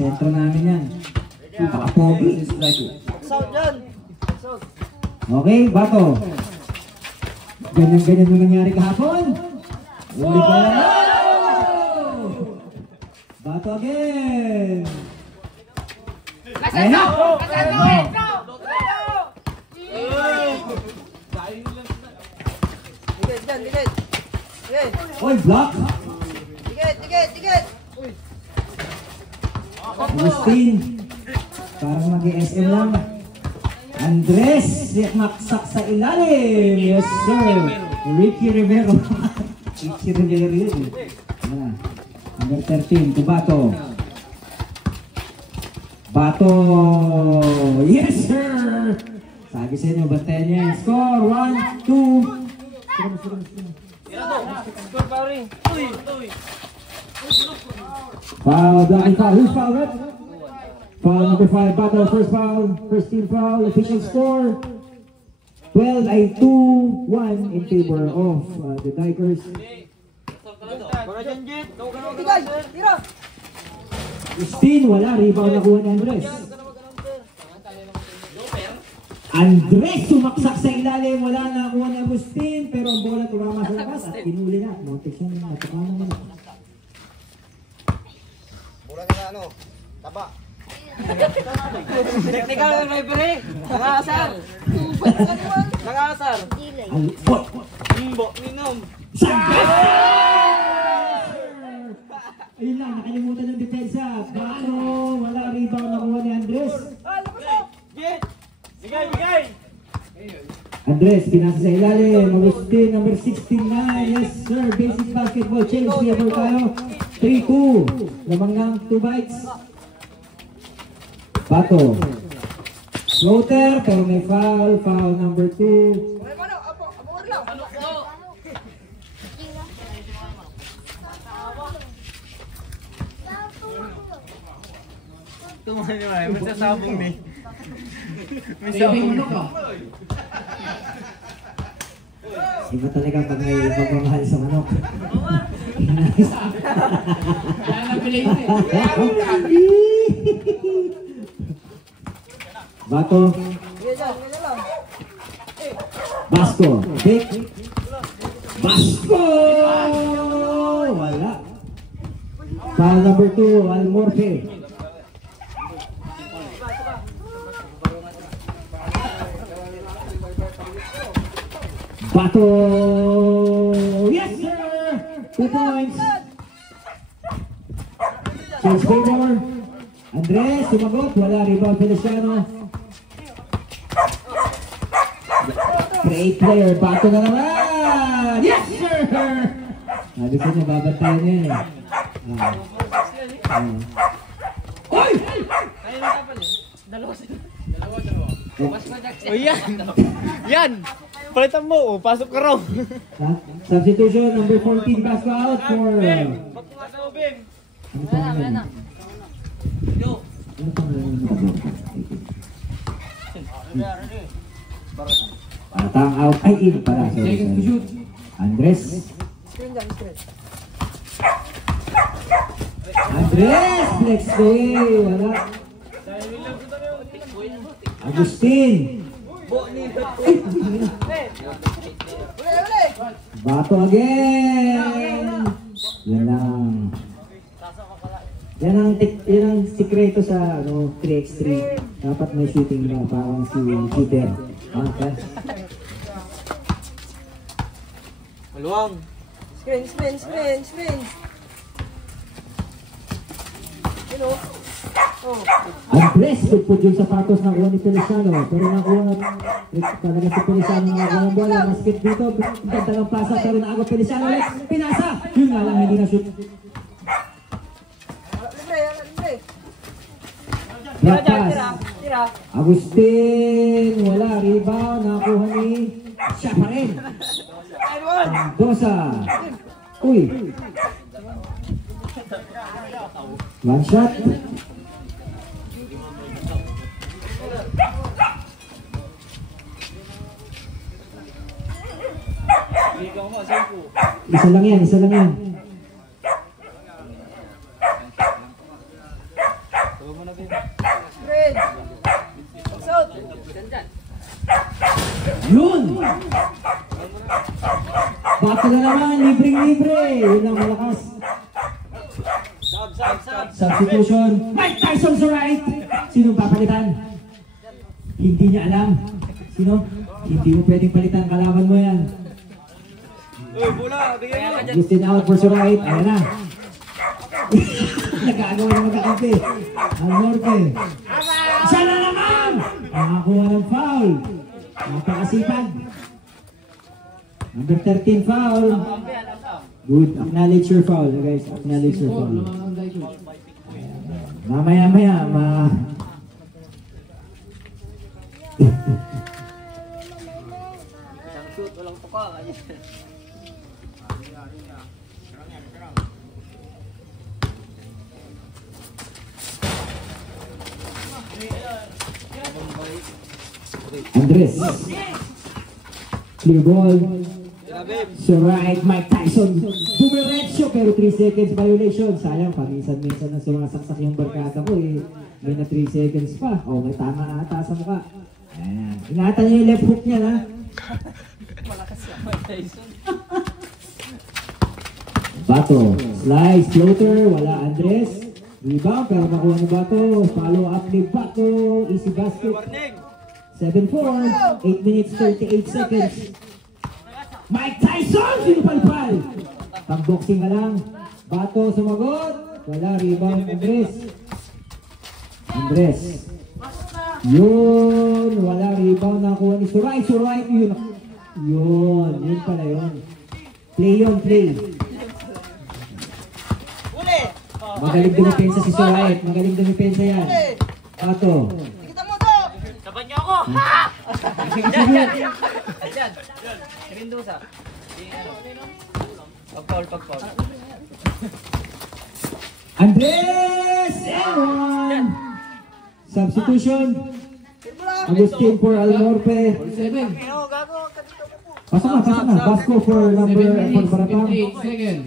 Sentro namin yan. Pogi. Okay, Bato. Ganyan-ganyan mo nangyari kahapon. Uli ka na. Bato again. Ayan na. Oy, block. Tiget. Agustin. Parang mag-SM lang. Andres, maksak sa ilalim. Yes, sir. Ricky Rivero. Ricky Rivero yun. Number 13, to Bato. Bato. Yes, sir. Sabi sa inyo, bantayan niya. Score, 1, 2. Foul, blocking foul. Who's foul, right? Foul number 5, Bato, first foul, first team foul, official score 12 ay 2-1 in favor of the Tigers. Agustin, wala, rebound nakuha ni Andres. Andres sumaksak sa ilalim, wala nakuha ni Agustin, pero ang bola tumama sa labas at pinuli na. Montex yan, natukanan mo na. Bola nila ano, taba. Technical referee. Nangasar. Nangasar. Alpot. Imbo. Minom. Ayun lang, nakalimutan ng depensa. Bato, wala rebound nakuha ni Andres. Bigay. Andres, pinasa sa ilalim. Agustin, number 69. Yes, sir. Basic basketball. Change level tayo. 3-2. Lamang lang 2 bites. Bato. Floater, pero may foul. Foul number 2. Tumahan nyo ay, magsasabong ni. May sabong ka. Iba talaga pag may pagmamahal sa manok. Kaya napilay mo eh. Bato. Basko. Pick. Basko! Wala. Foul number 2, Almorfe. Bato! Yes, sir! 2 points. Change favor. Andres, sumagot. Wala, rebound Feliciano. Great player. Bato na naman! Yes, sir! Sabi ko niya, babantayan niya eh. Oy! Dalawa. O yan! Palitan mo, pasok ka raw. Substitution, number 14, basketball out for... Ano pangalan? Ano pangalan? Patang out. Ay, in pala. Sorry. Andres. Andres! Let's go! Wala. Agustin! Bato again! Yan lang. Yan ang sikreto sa 3x3. Dapat may shooting na parang si shooter. Okay. Maluwang. Screen. Andres, pagpud yung sapatos na kuha ni Feliciano. Pero nakuha talaga si Feliciano na walang bola. Masket dito, dalang pasa pero naagap Feliciano. Pinasa! Yun nga lang, hindi na shoot. Pass. Agustin, wala. Rebound, nakuha ni siya pa rin. Dosa. Uy. One shot. Isa lang yan. Bato na naman, libreng-libre. Yun ang malakas. Substitution. Mike Tyson sa right. Sinong papalitan? Hindi niya alam. Sino? Hindi mo pwedeng palitan. Kalaban mo yan. Uy, bola, bigay mo. Justin out for sa right. Ayan na. Nagagawa ng magkakampi. Al Norte. Siya na naman! Nakakuha ng foul. Napakasipag. Number 13 foul. Good. Acknowledge your foul, guys. Acknowledge your foul. Mamaya-maya, Isang shoot, walang tuka. Andres. Clear ball. So right, Mike Tyson. Bumiretso pero 3 seconds violation. Sayang, paminsan-minsan na sumasaksak yung barkada ko eh. May na 3 seconds pa. Oh, may tama ata sa mukha. Ayan. Ingatan niyo yung left hook niya, ha? Bato. Slice, floater. Wala Andres. Rebound, pero makuha ni Bato. Follow up ni Bato. Easy basket. 7-4. 8 minutes 38 seconds. Mike Tyson! Sinupalpal! Pag-boxing ka lang. Bato sumagot. Wala, rebound. Andres. Andres. Yun. Wala, rebound. Nakuha ni Suray. Suray. Yun. Yun. Yun pala yun. Play yun, play. Magaling dumipensa si Suray. Magaling dumipensa yan. Bato. Saban niyo ako! Ha! Diyan! Rindusa. Pag-foul. Andres! And 1! Substitution. Agustin for Almorpe. 7. Pasok na. Basco for number 7 for Baratang. 58 seconds.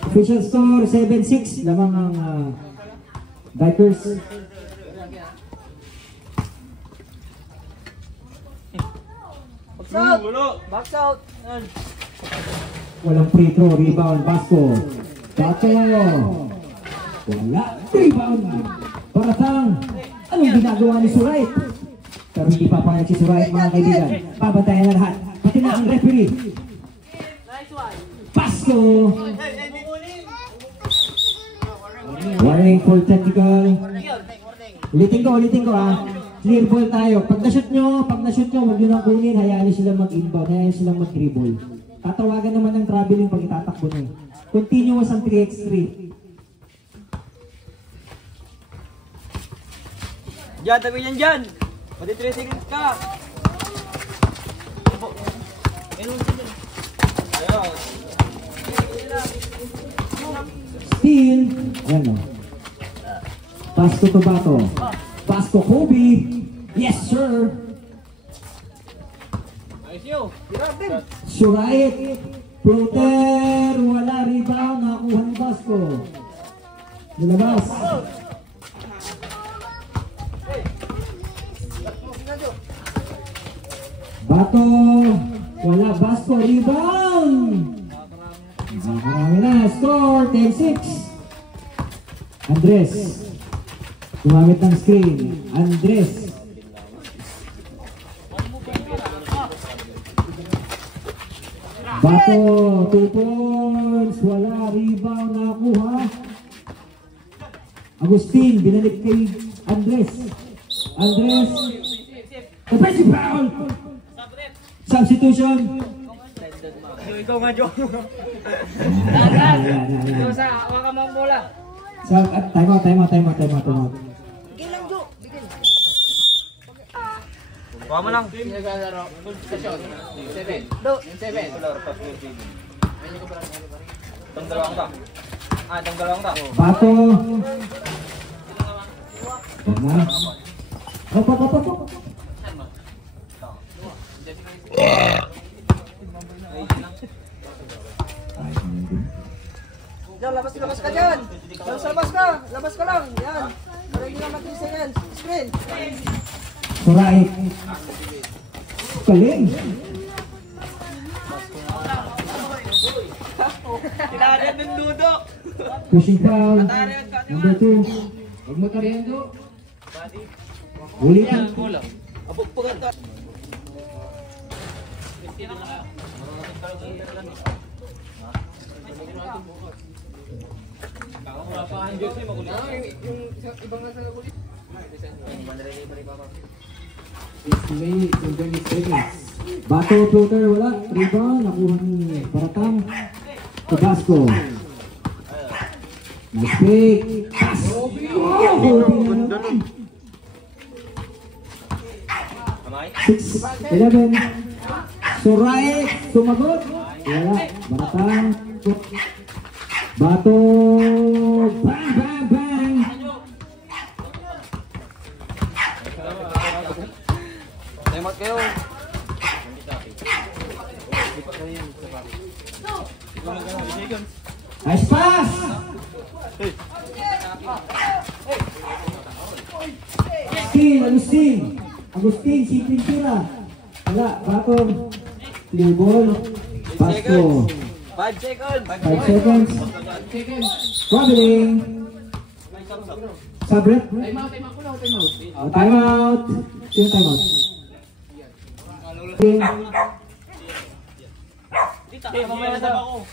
Official score 7-6. Lamang ang Bikers. Box out! Walang free throw. Rebound. Basco. Bato. Wala. Rebound. Baratang. Anong ginagawa ni Suray? Pero hindi pa pangit si Suray, mga kaibigan. Pabantayan na lahat. Pati na ang referee. Basco. Warning for technical. Ulitin ko ha. Clear ball tayo. Pag na-shoot nyo, huwag nyo nang kunin. Hayaan nyo silang mag-inbound. Hayaan nyo silang mag-dribble. Tatawagan naman ng traveling pag itatakbo nyo. Continuous ang 3x3. Diyan, tabi niyan dyan! Pati 3 seconds ka! Steal. Ayan o. Basco to Bato. Basco Kobe. Yes sir. Surayet. Floater. Wala, rebound. Nakuha ni Basco. Nilabas. Bato. Wala, Basco. Rebound. Marami na. Score 10-6. Andres. Gumamit ng screen. Andres. Bato. 2 points. Wala. Rebound. Nakuha. Agustin. Binalik kay Andres. Andres. Offensive foul. Substitution. Ikaw nga, Joe. Ayan. Sa hawakan mo ang bola. Time out. Kuha mo lang. Naglalaro. Station. 7. 7. Itong dalawang ka. Itong dalawang ka. Bato. Tama. Op. Yan, labas ka dyan. Labas ka lang. Yan. Para hindi naman natin yan. Screen. Surait. Galing. Tinarihan ng dudo. Pushing foul. Number 2. Huwag mo tarihan do. Ulitin. Kulang. May 20 seconds. Bato floater wala. Rebound. Nakuha ni Baratang. Tabasco. Nice pick. Pass. Oh, ganda nun. 6-11. Surait. Sumagot. Wala. Baratang. Bato. Bang, bang, bang. Timeout kayo. Nice pass. Agustin, si Pintura. Wala, bato. Clear ball. Pasko. 5 seconds. 5 seconds. Traveling. Sabret. Time out ko lang, time out. Time out. Sino time out? Mamaya na ako.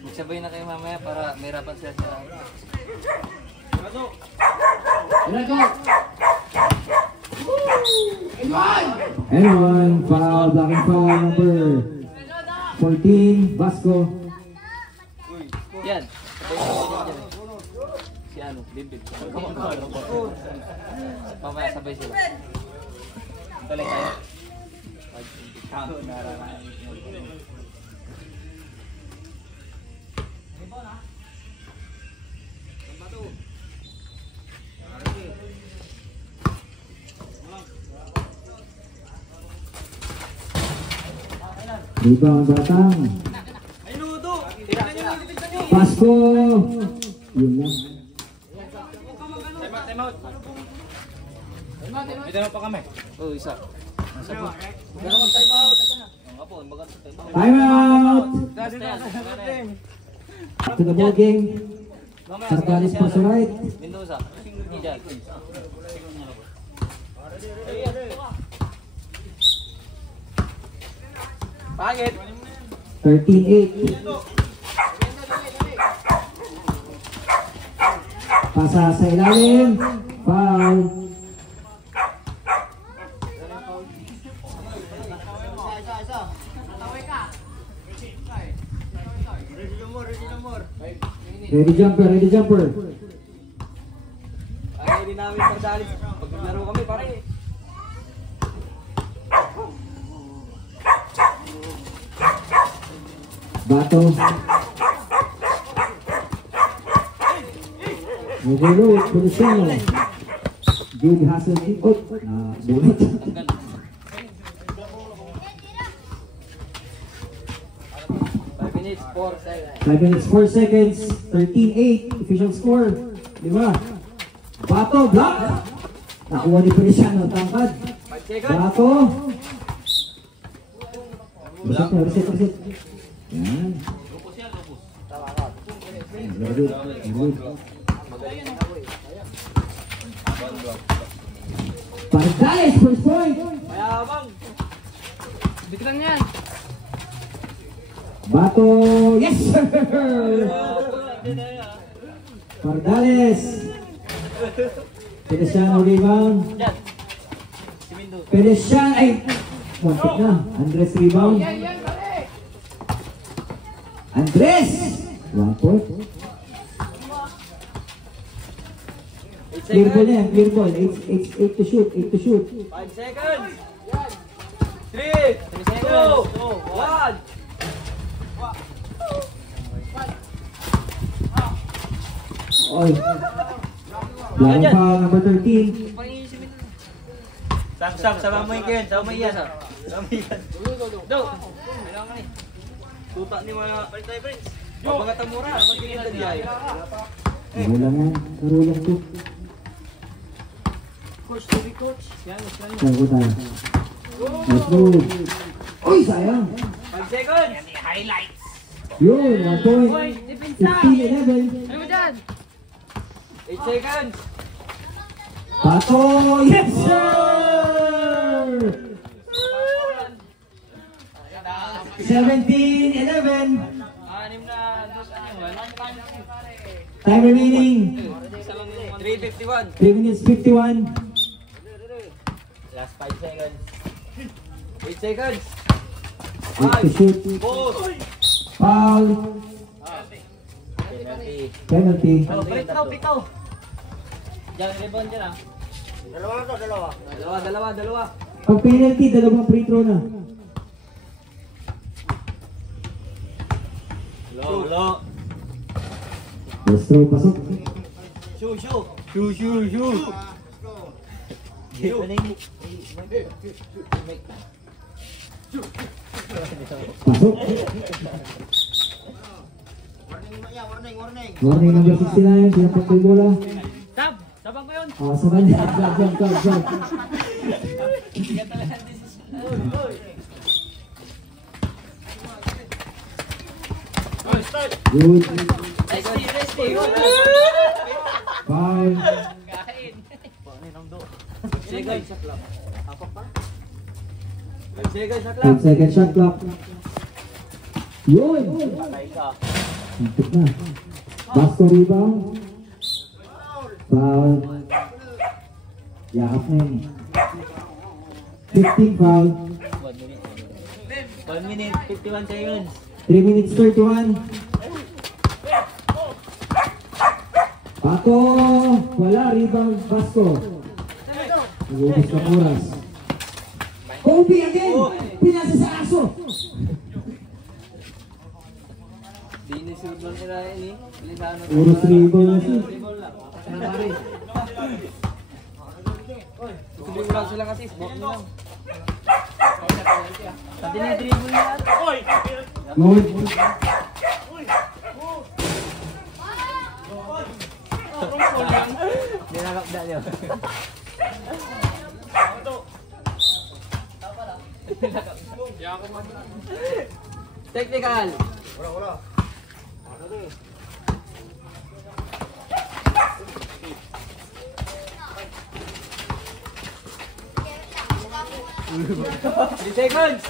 Magsabay na kayo mamaya para may rapat sila sa Wala go. And one foul, blocking foul number 14, Vasco. yan. Si ano, Bimbib. Mamaya sabay sila. Tuloy tayo. Rebound Batang. Vasco. Yun lang. Time out. May dalawa pa kami. Oh, isa. Time out. Back to the ball game. Sargalis pa sa right. Mendoza. Diyan. Pangit. 13-8. Pasa sa ilalim. Foul. Ready jumper, ready jumper. Ay, hindi namin pagdalit. Pag naglaro kami, pare. Bato. Overload, Feliciano. Good hustle kick. Oh, bunot. 5 minutes, 4 seconds. 13-8. Official score. Diba? Bato, block. Nakuha ni Feliciano. Tangkad. Bato. Reset. Yan. Very good. Pardales, first point. Mayabang. Biglang yan. Bato, yes sir. Pardales. Feliciano rebound. Feliciano, ay, muntik na. Andres rebound. Andres! 1 point. Clear ball na yan, clear ball. 8 to shoot, 8 to shoot. 5 seconds. 3, 2, 1. Oy. Larang foul number 13. Sam, sama mo yung Ken. Sama mo yan. Sama mo yan. Do. Tuta ni mga Prince. Mga tamura, magiging tadyay. Karulang yan. Karulang to. Coach, tuloy coach. Lago tayo. Let's move. Uy, sayang. 5 seconds. Yun, 1 point. 15-11. Ano mo dyan? 8 seconds. Pato! Yes, sir! 17-11. Anim na, Time remaining. 3:51. 3 minutes 51. Last 5 seconds. 8 seconds. Need to shoot. 4. Foul. Penalty. Pitaw. Diyan, rebound dyan ah. Dalawa. Pag penalty, dalawang free throw na. Low. Let's throw, pasok. Shoo. Pasok. Warning number 69, sinapak ko yung bola. Sabang ko yun. Sa kanya. Jump. Good. Foul. Seconds shot clock. 10 second shot clock. Yun. Suntok na. Basko rebound. Foul. Yakap na yun. 15 foul. 1 minute, 51 seconds. 3 minutes 31. Pato. Wala. Rebound. Basko. Nag-ubos ng oras. Kobe again. Pinasa sa aso. Dinisud lang nila yun eh. Puro 3 ball na siya. Tuloy mo lang sila kasi. Bok mo lang. Sa dinidribble niya. Good. Ninakapda niyo. Technical. Wala. 3 seconds.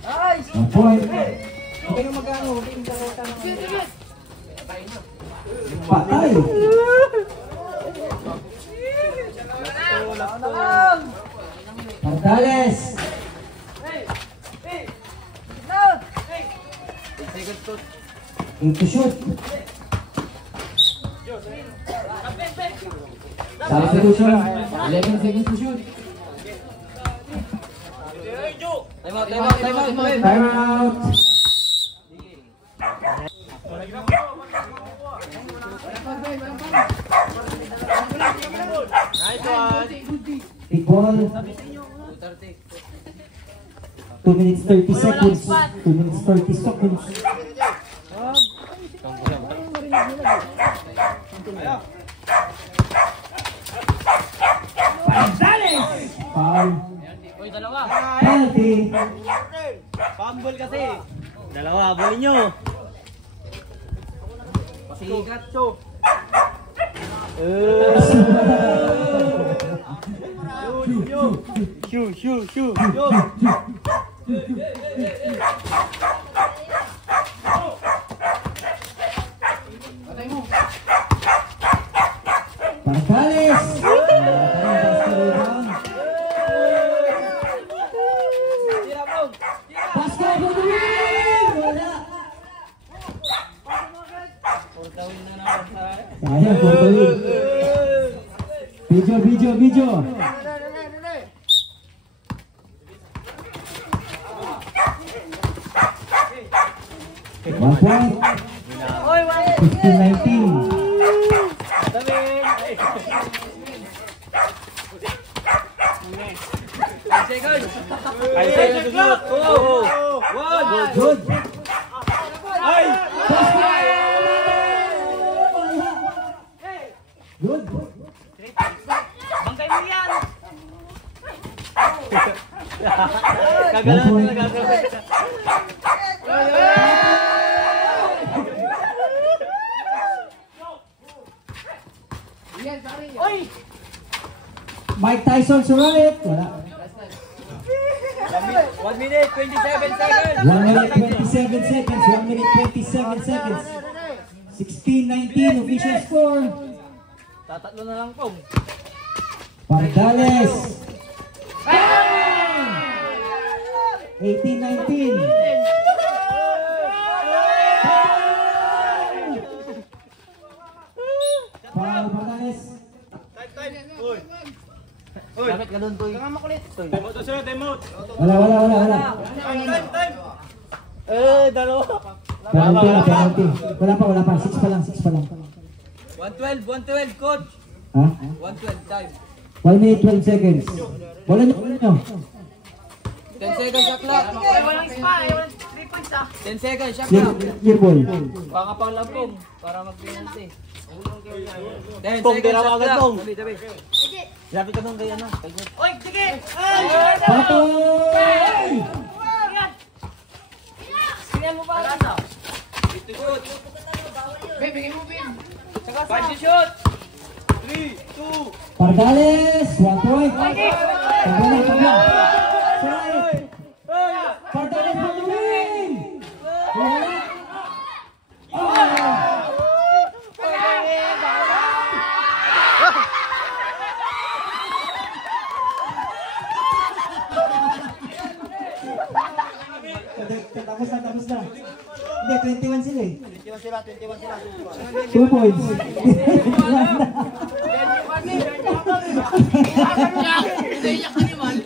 Nice. 1 point. Okay na magkano. Okay na magkano. Patay. Pardales. 8 seconds to. Need to shoot. Substitution. 11 seconds to shoot. Time out. Time out. Big ball. 2 minutes 30 seconds. 2 minutes 30 seconds. Foul. Uy, dalawa. Penalty. Fumble kasi. Dalawa, bulin nyo. Pasigat, so. Shoo. Pardales. Tira, bro. Basket for the win! Wala. Sayang, for the win. Video. 1 point. 15-19. seconds. 5 seconds to shoot. 1. Good. Ay! Good. Bangkay mo yan. Kagalaw nila gagawin. Mike Tyson sumalit. Wala. 1 minute, 27 seconds. 1 minute 27 seconds. 1 minute 27 seconds. 16-19 official score. Tatatlo na lang po. Pardales. 18-19. Foul Pardales. Dapat ka doon, Toy. Wala. Dalawa. Penalty. Wala pa. 6 pa lang. 112, coach. Ha? 112 time. 1 minute 12 seconds. Wala nyo. 10 seconds shot clock. Walang spa. Walang 3 points ah. 10 seconds shot clock. Year ball. Baka pang lampong para mag-penalty. 10 Pong, seconds tira mo shot agad, clock. Pong. Tabi. Lapit ka doon kay ano. Oy, sige. Patay! Sinihan mo pa. Bunch shot. Pardales, 1 point. Pardales. Pardales for the win! Tapos na. Hindi, 21 sila eh. 21 sila. 2 points. Hindi niya kaniman.